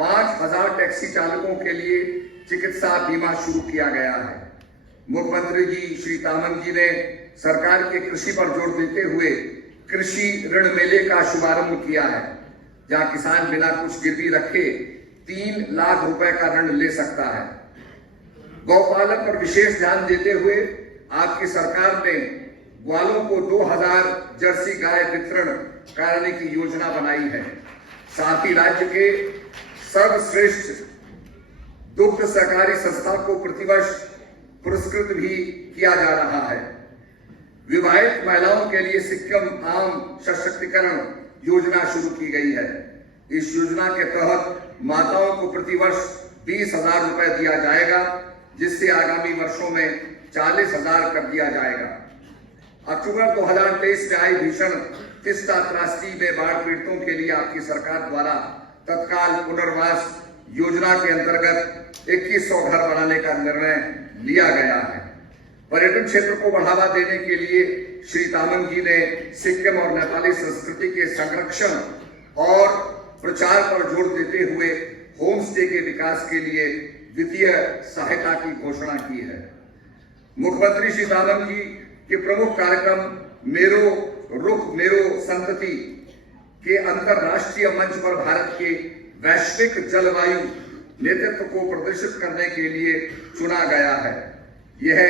5,000 taxi चालकों के लिए चिकित्सा बीमा शुरू किया गया है। मुख्यमंत्री जी श्री तामंग जी ने सरकार के कृषि पर जोर देते हुए कृषि ऋण मेले का शुभारंभ किया है, जहां किसान बिना कुछ गिरवी रखे 3 लाख रुपए का ऋण ले सकता है। गौपालन पर विशेष ध्यान देते हुए आपकी सरकार ने ग्वालों को 2000 जर्सी गाय वितरण करने की योजना बनाई है। साथ ही राज्य के सर्वश्रेष्ठ दुग्ध सहकारी संस्था को प्रतिवर्ष पुरस्कृत भी किया जा रहा है। विवाहित महिलाओं के लिए सिक्किम आम सशक्तिकरण योजना शुरू की गई है। इस योजना के तहत माताओं को प्रतिवर्ष 20,000 रुपए दिया जाएगा, जिससे आगामी वर्षों में 40,000 कर दिया जाएगा। अक्टूबर 2023 में आई भीषण तिस्ता त्रासदी में बाढ़ पीड़ितों के लिए आपकी सरकार द्वारा तत्काल पुनर्वास योजना के अंतर्गत 2100 घर बनाने का निर्णय लिया गया है। पर्यटन क्षेत्र को बढ़ावा देने के लिए श्री तामंग जी ने सिक्किम और नेपाली संस्कृति के संरक्षण और प्रचार पर जोर देते हुए होम स्टे के विकास के लिए वित्तीय सहायता की घोषणा की है। मुख्यमंत्री श्री तामंग जी के प्रमुख कार्यक्रम मेरो रुख मेरो संतति के अंतरराष्ट्रीय मंच पर भारत के वैश्विक जलवायु नेतृत्व को प्रदर्शित करने के लिए चुना गया है। यह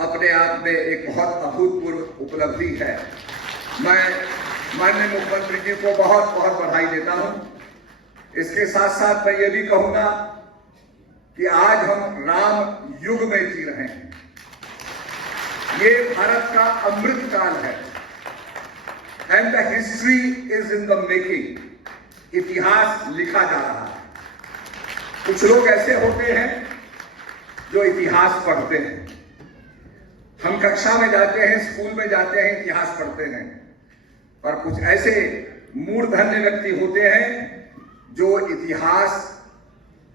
अपने आप में एक बहुत अभूतपूर्व उपलब्धि है। मैं माननीय मुख्यमंत्री जी को बहुत बहुत बधाई देता हूं। इसके साथ साथ मैं ये भी कहूंगा कि आज हम राम युग में जी रहे हैं। ये भारत का अमृत काल है and the history is in the making. इतिहास लिखा जा रहा है। कुछ लोग ऐसे होते हैं जो इतिहास पढ़ते हैं। हम कक्षा में जाते हैं, स्कूल में जाते हैं, इतिहास पढ़ते हैं, पर कुछ ऐसे मूर्धन्य व्यक्ति होते हैं जो इतिहास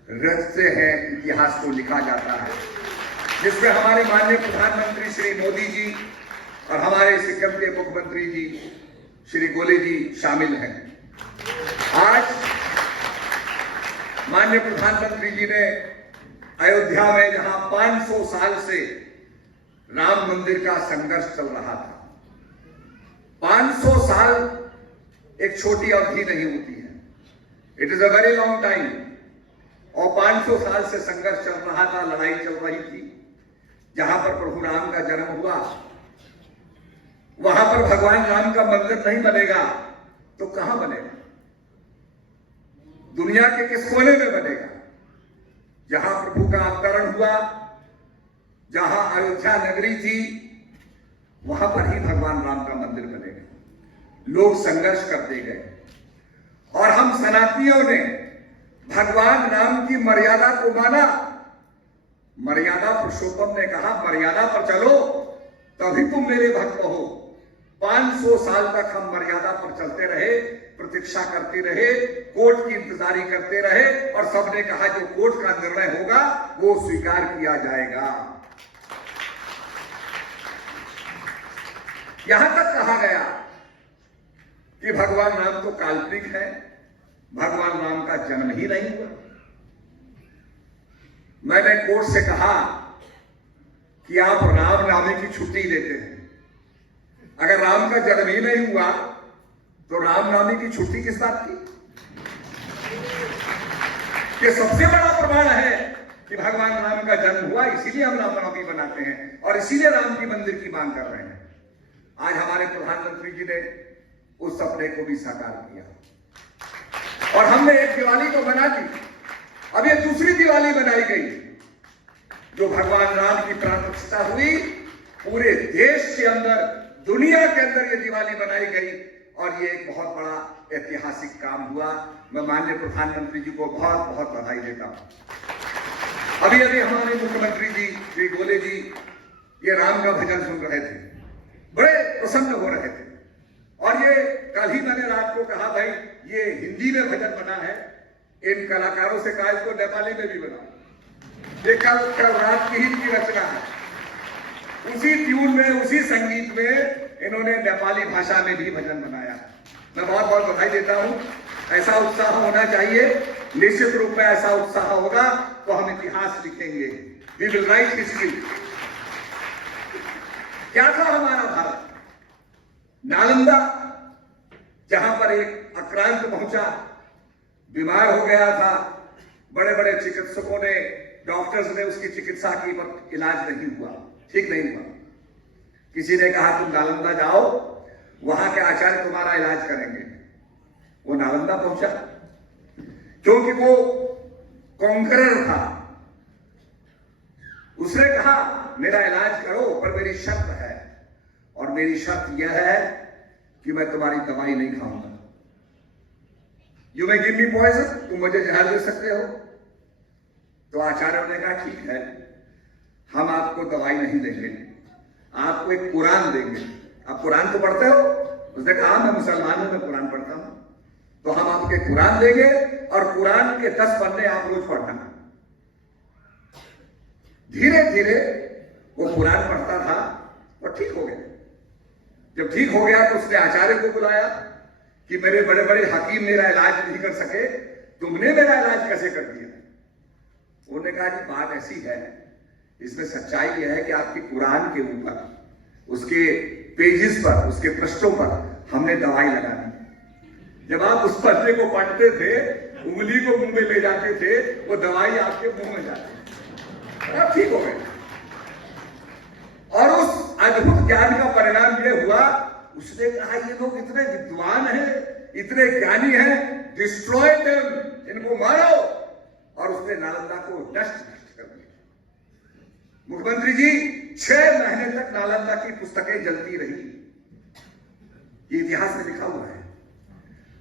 रचते हैं, इतिहास को लिखा जाता है, जिसमें हमारे माननीय प्रधानमंत्री श्री मोदी जी और हमारे सिक्किम के मुख्यमंत्री जी श्री गोले जी शामिल हैं। आज माननीय प्रधानमंत्री जी ने अयोध्या में, जहां 500 साल से राम मंदिर का संघर्ष चल रहा था, 500 साल एक छोटी अवधि नहीं होती है, it is a very long time. और 500 साल से संघर्ष चल रहा था, लड़ाई चल रही थी। जहां पर प्रभु राम का जन्म हुआ, वहां पर भगवान राम का मंदिर नहीं बनेगा तो कहां बनेगा? दुनिया के किस कोने में बनेगा? जहां प्रभु का अवतरण हुआ, जहां अयोध्या नगरी थी, वहां पर ही भगवान राम का मंदिर बनेगा। लोग संघर्ष करते गए और हम सनातनियों ने भगवान राम की मर्यादा को माना। मर्यादा पुरुषोत्तम ने कहा, मर्यादा पर चलो तभी तुम मेरे भक्त हो। 500 साल तक हम मर्यादा पर चलते रहे, प्रतीक्षा करते रहे, कोर्ट की इंतजारी करते रहे और सबने कहा जो कोर्ट का निर्णय होगा वो स्वीकार किया जाएगा। यहां तक कहा गया कि भगवान राम तो काल्पनिक है, भगवान राम का जन्म ही नहीं हुआ। मैंने कोर्ट से कहा कि आप रामनवमी की छुट्टी देते हैं। अगर राम का जन्म ही नहीं हुआ तो रामनवमी की छुट्टी किस बात की? ये सबसे बड़ा प्रमाण है कि भगवान राम का जन्म हुआ, इसीलिए हम रामनवमी बनाते हैं और इसीलिए राम की मंदिर की मांग कर रहे हैं। आज हमारे प्रधानमंत्री जी ने उस सपने को भी साकार किया और हमने एक दिवाली तो बना दी। अब ये दूसरी दिवाली बनाई गई जो भगवान राम की प्राण प्रतिष्ठा हुई। पूरे देश के अंदर, दुनिया के अंदर ये दिवाली बनाई गई और ये एक बहुत बड़ा ऐतिहासिक काम हुआ। मैं माननीय प्रधानमंत्री जी को बहुत बहुत बधाई देता हूं। अभी अभी हमारे मुख्यमंत्री जी श्री गोले जी ये राम का भजन सुन रहे थे, बड़े प्रसन्न हो रहे थे। और ये कल ही मैंने रात को कहा, भाई ये हिंदी में भजन बना है, इन कलाकारों से कहा इसको नेपाली में भी बना। ये कल रात की ही रचना है। उसी ट्यून में, उसी संगीत में इन्होंने नेपाली भाषा में भी भजन बनाया। मैं बहुत बहुत बधाई देता हूं। ऐसा उत्साह होना चाहिए, निश्चित रूप में ऐसा उत्साह होगा तो हम इतिहास लिखेंगे, वी विल राइट हिस्ट्री। क्या था हमारा भारत? नालंदा, जहां पर एक आक्रांत पहुंचा, बीमार हो गया था, बड़े बड़े चिकित्सकों ने, डॉक्टर्स ने उसकी चिकित्सा की, पर इलाज नहीं हुआ, ठीक नहीं हुआ। किसी ने कहा तुम नालंदा जाओ, वहां के आचार्य तुम्हारा इलाज करेंगे। वो नालंदा पहुंचा, क्योंकि वो कॉन्करर था। उसने कहा मेरा इलाज करो, पर मेरी शर्त है, और मेरी शर्त यह है कि मैं तुम्हारी दवाई नहीं खाऊंगा। You may give me poison, तुम मुझे जहर दे सकते हो। तो आचार्यों ने कहा ठीक है, हम आपको दवाई नहीं देंगे, आपको एक कुरान देंगे। आप कुरान तो पढ़ते हो? उसने कहा मैं मुसलमान हूं, मैं कुरान पढ़ता हूं। तो हम आपके कुरान देंगे और कुरान के 10 पन्ने आप रोज पढ़ना। धीरे धीरे वो कुरान पढ़ता था और ठीक हो गया। जब ठीक हो गया तो उसने आचार्य को बुलाया कि मेरे बड़े बड़े हकीम मेरा इलाज नहीं कर सके, तुमने मेरा इलाज कैसे कर दिया? उन्होंने कहा कि बात ऐसी है, इसमें सच्चाई यह है कि आपकी कुरान के ऊपर, उसके पेजेस पर, उसके पृष्ठों पर हमने दवाई लगा दी। जब आप उस पन्ने को पढ़ते थे, उंगली को मुंह में ले जाते थे, वो दवाई आपके मुंह में जाती, आप ठीक हो गए। और उस अद्भुत ज्ञान का परिणाम यह हुआ, उसने कहा ये लोग इतने विद्वान हैं, इतने ज्ञानी हैं, डिस्ट्रॉय देम, इनको मारो। और उसने नालंदा को नष्ट कर दिया। मुख्यमंत्री जी 6 महीने तक नालंदा की पुस्तकें जलती रही, ये इतिहास में लिखा हुआ है।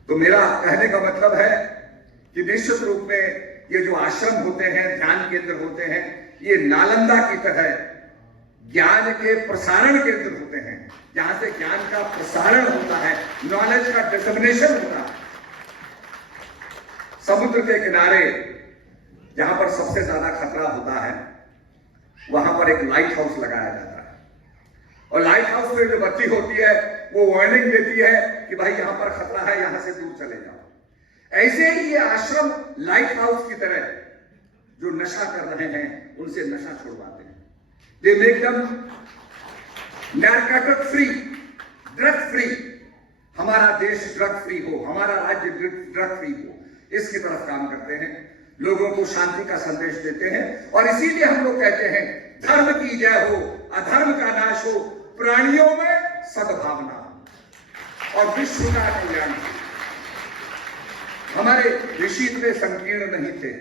तो मेरा कहने का मतलब है कि निश्चित रूप में ये जो आश्रम होते हैं, ध्यान केंद्र होते हैं, ये नालंदा की तरह ज्ञान के प्रसारण केंद्र होते हैं, जहां से ज्ञान का प्रसारण होता है, नॉलेज का डिसमिनेशन होता है। समुद्र के किनारे जहां पर सबसे ज्यादा खतरा होता है, वहां पर एक लाइट हाउस लगाया जाता है, और लाइट हाउस में जो बत्ती होती है वो वार्निंग देती है कि भाई यहां पर खतरा है, यहां से दूर चले जाओ। ऐसे ही ये आश्रम लाइट हाउस की तरह जो नशा कर रहे हैं उनसे नशा छुड़वाते हैं। They make them narcotic free, drug free. हमारा देश ड्रग फ्री हो, हमारा राज्य ड्रग फ्री हो, इसकी तरफ काम करते हैं, लोगों को शांति का संदेश देते हैं। और इसीलिए हम लोग कहते हैं धर्म की जय हो, अधर्म का नाश हो, प्राणियों में सद्भावना और विश्व का कल्याण। हमारे ऋषि इतने संकीर्ण नहीं थे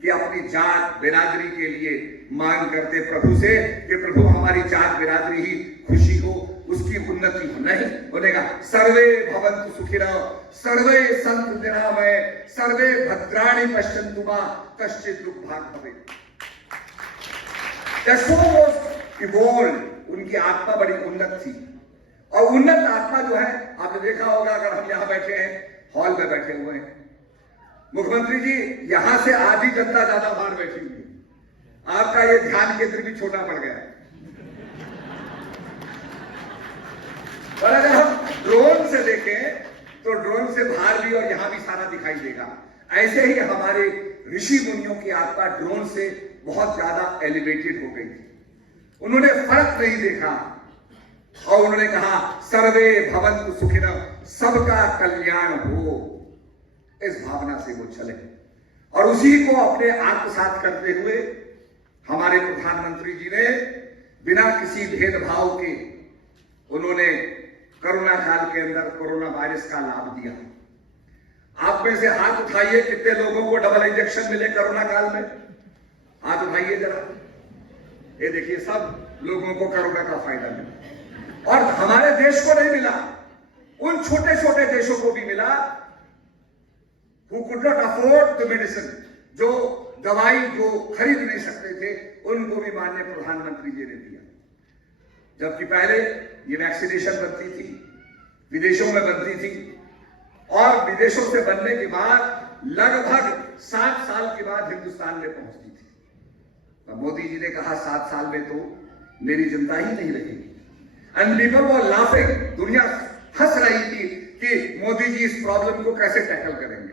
कि अपनी जात बिरादरी के लिए मांग करते प्रभु से कि प्रभु हमारी जात बिरादरी ही खुशी हो, उसकी उन्नति हो। नहीं, उन्होंने कहा सर्वे भवन्तु सुखिनः, सर्वे सन्तु निरामय, सर्वे भद्राणि पश्यन्तु मा कश्चित् दुःखभाग् भवेत्। उनकी आत्मा बड़ी उन्नत थी, और उन्नत आत्मा जो है, आपने देखा होगा, अगर हम यहां बैठे हैं, हॉल में बैठे हुए हैं, मुख्यमंत्री जी यहां से आधी जनता ज्यादा बाहर बैठी हुई है, आपका ये ध्यान केंद्र भी छोटा पड़ गया है। और अगर हम ड्रोन से देखें तो ड्रोन से बाहर भी और यहां भी सारा दिखाई देगा। ऐसे ही हमारे ऋषि मुनियों की आत्मा ड्रोन से बहुत ज्यादा एलिवेटेड हो गई थी। उन्होंने फर्क नहीं देखा और उन्होंने कहा सर्वे भवन्तु सुखिनः, सबका कल्याण हो। इस भावना से वो चले, और उसी को अपने आत्मसात करते हुए हमारे प्रधानमंत्री जी ने बिना किसी भेदभाव के, उन्होंने कोरोना काल के अंदर कोरोना वायरस का लाभ दिया। आप में से हाथ उठाइए कितने लोगों को डबल इंजेक्शन मिले कोरोना काल में, हाथ उठाइए जरा। ये देखिए सब लोगों को कोरोना का फायदा मिला, और हमारे देश को नहीं मिला, उन छोटे छोटे देशों को भी मिला who could not afford the medicine, जो दवाई जो खरीद नहीं सकते थे, उनको भी माननीय प्रधानमंत्री जी ने दिया। जबकि पहले ये वैक्सीनेशन बनती थी, विदेशों में बनती थी, और विदेशों से बनने के बाद लगभग 7 साल के बाद हिंदुस्तान में पहुंचती थी। तो मोदी जी ने कहा 7 साल में तो मेरी जनता ही नहीं रहेगी, एंड पीपल वर लाफिंग, दुनिया हंस रही थी कि मोदी जी इस प्रॉब्लम को कैसे टैकल करेंगे,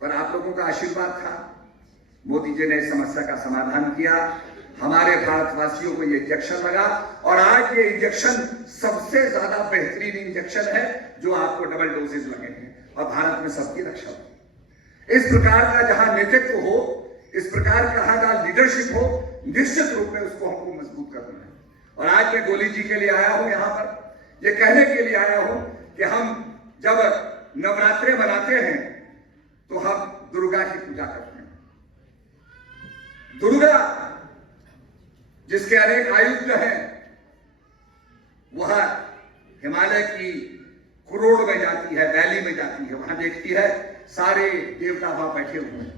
पर आप लोगों का आशीर्वाद था। मोदी जी ने इस समस्या का समाधान किया, हमारे भारतवासियों को ये इंजेक्शन लगा और आज ये इंजेक्शन सबसे ज्यादा बेहतरीन इंजेक्शन है जो आपको डबल डोजेज लगे हैं और भारत में सबकी रक्षा हो। इस प्रकार का जहां नेतृत्व हो, इस प्रकार का लीडरशिप हो, निश्चित रूप में उसको हमको मजबूत करना है। और आज मैं गोली जी के लिए आया हूं, यहां पर यह कहने के लिए आया हूं कि हम जब नवरात्रे मनाते हैं तो हम दुर्गा की पूजा करते हैं। दुर्गा जिसके अनेक आयुध हैं, वह हिमालय की कुरोड़ में जाती है, वैली में जाती है, वहां देखती है सारे देवता वहां बैठे हुए हैं।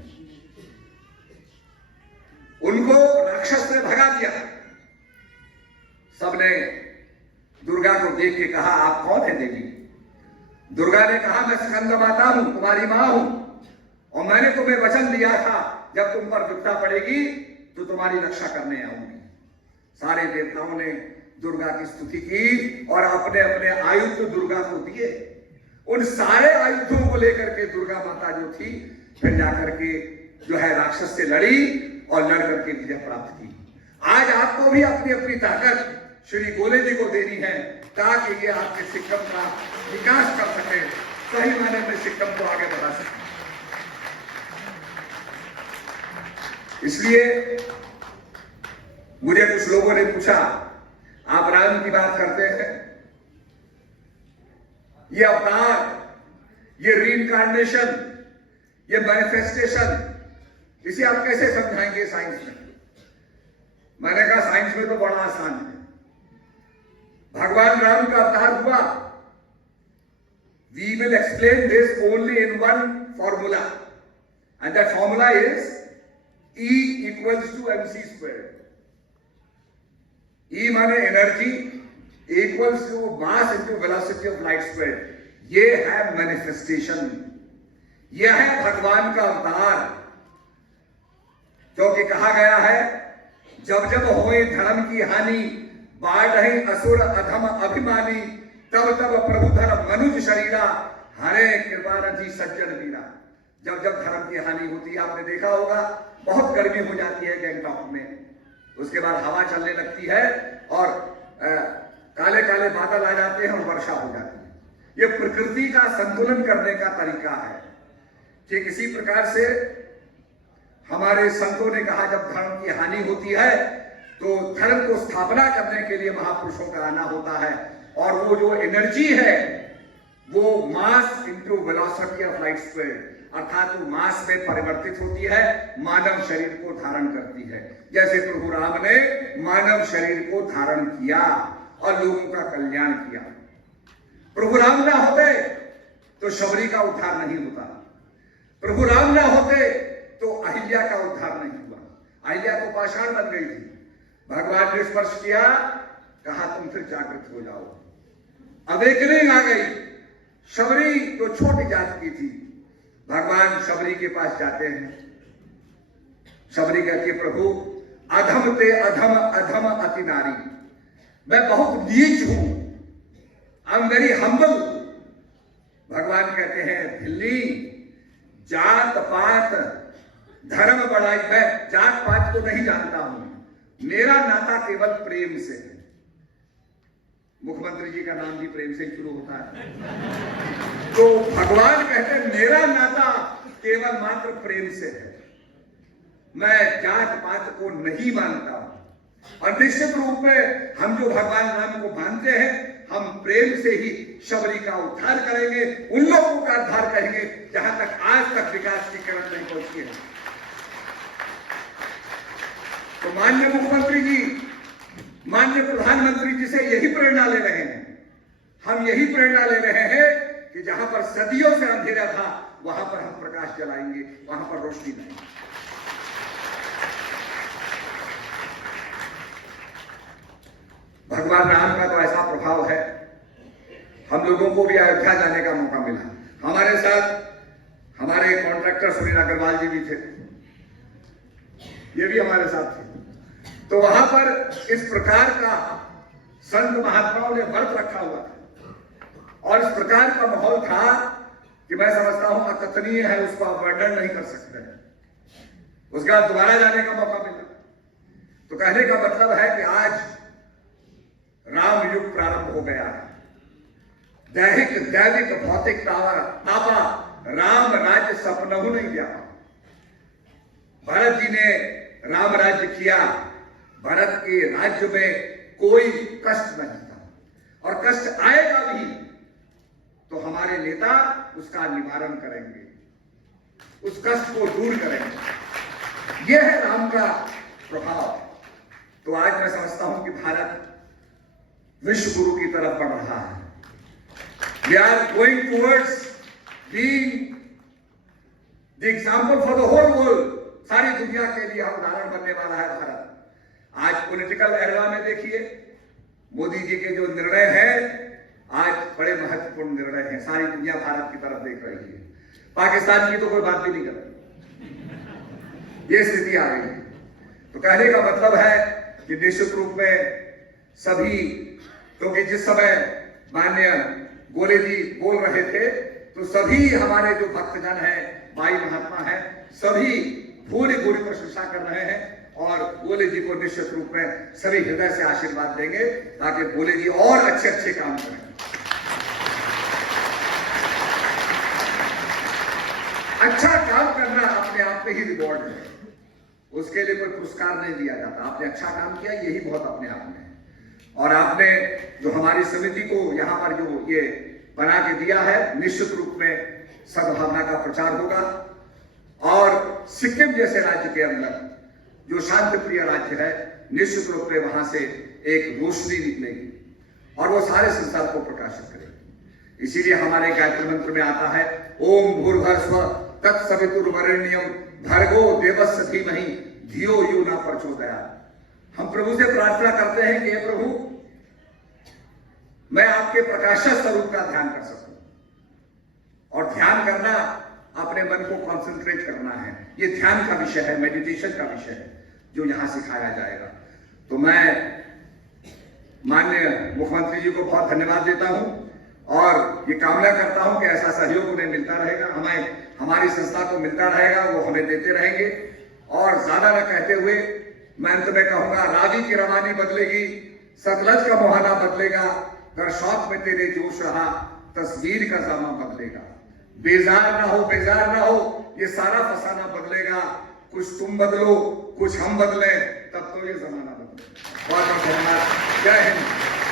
उनको राक्षस ने भगा दिया। सबने दुर्गा को देख के कहा, आप कौन है देवी? दुर्गा ने कहा, मैं स्कंद माता हूं, तुम्हारी मां हूं, और मैंने तुम्हें वचन दिया था जब तुम पर विपदा पड़ेगी तो तुम्हारी रक्षा करने आऊंगी। सारे देवताओं ने दुर्गा की स्तुति की और अपने अपने आयुध दुर्गा को दिए। उन सारे आयुधों को लेकर के दुर्गा माता जो थी फिर जाकर के जो है राक्षस से लड़ी और लड़ करके विजय प्राप्त की। आज आपको भी अपनी अपनी ताकत श्री गोले जी को देनी है ताकि ये आपके सिक्किम का विकास कर सके, सही मायने में सिक्किम को आगे बढ़ा सके। इसलिए मुझे कुछ लोगों ने पूछा, आप राम की बात करते हैं, ये अवतार, ये रीइंकार्नेशन, ये मैनिफेस्टेशन, इसे आप कैसे समझाएंगे साइंस में? मैंने कहा साइंस में तो बड़ा आसान है। भगवान राम का अवतार हुआ। We will explain this only in one formula, and that formula is E equals to mc squared. E माने energy equals to mass into velocity of light square. ये है मैनिफेस्टेशन, यह है भगवान का अवतार। क्योंकि कहा गया है, जब जब होए धर्म की हानि, बाढ़ असुर अधम अभिमानी, तब तब प्रभु धर्म मनुज शरीरा, हरे कृपा रजी सज्जन वीरा। जब जब धर्म की हानि होती है, आपने देखा होगा बहुत गर्मी हो जाती है गैंगटॉक में, उसके बाद हवा चलने लगती है और काले काले बादल आ जाते हैं और वर्षा हो जाती है। यह प्रकृति का संतुलन करने का तरीका है। ठीक इसी प्रकार से हमारे संतों ने कहा, जब धर्म की हानि होती है तो धर्म को स्थापना करने के लिए महापुरुषों का आना होता है, और वो जो एनर्जी है वो mass into velocity of light square, अर्थात वो मास में परिवर्तित होती है, मानव शरीर को धारण करती है। जैसे प्रभु राम ने मानव शरीर को धारण किया और लोगों का कल्याण किया। प्रभु राम ना होते तो शबरी का उद्धार नहीं होता, प्रभु राम ना होते तो अहिल्या का उद्धार नहीं हुआ। अहिल्या तो पाषाण बन गई थी, भगवान ने स्पर्श किया, कहा तुम फिर जागृत हो जाओ, अवेकनिंग आ गई। शबरी तो छोटी जात की थी, भगवान शबरी के पास जाते हैं। शबरी कहती है, प्रभु अधम ते अधम अधम अति नारी, मैं बहुत नीच हूं, आई एम वेरी हम्बल। भगवान कहते हैं, भिल्ली जात पात धर्म बढ़ाई, मैं जात पात को नहीं जानता हूं, मेरा नाता केवल प्रेम से है। मुख्यमंत्री जी का नाम भी प्रेम से शुरू होता है। तो भगवान कहते हैं, मेरा नाता केवल मात्र प्रेम से है, मैं जात पात को नहीं मानता हूं। और निश्चित रूप में हम जो भगवान राम को मानते हैं, हम प्रेम से ही शबरी का उद्धार करेंगे, उन लोगों का उद्धार करेंगे जहां तक आज तक विकास की किरण नहीं पहुंची है। तो माननीय मुख्यमंत्री जी, माननीय प्रधानमंत्री जी से यही प्रेरणा ले रहे हैं, हम यही प्रेरणा ले रहे हैं कि जहां पर सदियों से अंधेरा था वहां पर हम प्रकाश जलाएंगे, वहां पर रोशनी लाएंगे। भगवान राम का तो ऐसा प्रभाव है, हम लोगों को भी अयोध्या जाने का मौका मिला। हमारे साथ हमारे कॉन्ट्रैक्टर सुनील अग्रवाल जी भी थे, ये भी हमारे साथ थे। तो वहां पर इस प्रकार का संत महात्माओं ने व्रत रखा हुआ था और इस प्रकार का माहौल था कि मैं समझता हूं अकथनीय है, उसको आप वर्णन नहीं कर सकते। उसका दोबारा जाने का मौका मिला। तो कहने का मतलब है कि आज राम युग प्रारंभ हो गया है। दैहिक दैविक भौतिक ताबा राम राज्य सपनहु नहीं गया। भरत जी ने राम राज्य किया। भरत के राज्य में कोई कष्ट नहीं था, और कष्ट आएगा भी तो हमारे नेता उसका निवारण करेंगे, उस कष्ट को दूर करेंगे। यह है राम का प्रभाव। तो आज मैं समझता हूं कि भारत विश्व गुरु की तरफ बढ़ रहा है। We are going towards being the example for the whole world। सारी दुनिया के लिए उदाहरण बनने वाला है भारत। आज पॉलिटिकल एरा में देखिए, मोदी जी के जो निर्णय हैं आज बड़े महत्वपूर्ण निर्णय हैं। सारी दुनिया भारत की तरफ देख रही है। पाकिस्तान की तो कोई बात भी नहीं कर रही। ये स्थिति आ गई है। तो कहने का मतलब है कि निश्चित रूप में सभी, क्योंकि जिस समय माननीय गोले जी बोल रहे थे तो सभी हमारे जो भक्तजन हैं, भाई महात्मा हैं, सभी पूरी प्रशंसा कर रहे हैं और गोले जी को निश्चित रूप में सभी हृदय से आशीर्वाद देंगे ताकि गोले जी और अच्छे अच्छे काम करें। अच्छा काम करना अपने आप में ही रिवॉर्ड है, उसके लिए कोई पुरस्कार नहीं दिया जाता। आपने अच्छा काम किया, यही बहुत अपने आप में है। और आपने जो हमारी समिति को यहाँ पर जो ये बना के दिया है, निश्चित रूप में सद्भावना का प्रचार होगा। और सिक्किम जैसे राज्य के अंदर जो शांति प्रिय राज्य है, निश्चित रूप में वहां से एक रोशनी निकलेगी और वो सारे संसार को प्रकाशित करेगी। इसीलिए हमारे गायत्री मंत्र में आता है, ओम भूर्भुवः तत्सवितुर्वरेण्यं भर्गो देवस्य धीमहि धियो यो न प्रचोदयात्। हम प्रभु से प्रार्थना करते हैं कि हे प्रभु, मैं आपके प्रकाशक स्वरूप का ध्यान कर सकूं। और ध्यान करना अपने मन को कॉन्सेंट्रेट करना है। ये ध्यान का विषय है, मेडिटेशन का विषय है जो यहां सिखाया जाएगा। तो मैं माननीय मुख्यमंत्री जी को बहुत धन्यवाद देता हूं और ये कामना करता हूं कि ऐसा सहयोग उन्हें मिलता रहेगा, हमें हमारी संस्था को मिलता रहेगा, वो हमें देते रहेंगे। और ज्यादा न कहते हुए मैं अंत में कहूंगा, रावी की रवानी बदलेगी, सतलज का मुहाना बदलेगा, अगर शौक में तेरे जोश रहा, तस्वीर का जामा बदलेगा। बेजार ना हो, बेजार ना हो, ये सारा फसाना बदलेगा। कुछ तुम बदलो, कुछ हम बदले, तब तो ये जमाना बदले। बहुत बहुत धन्यवाद। जय हिंद।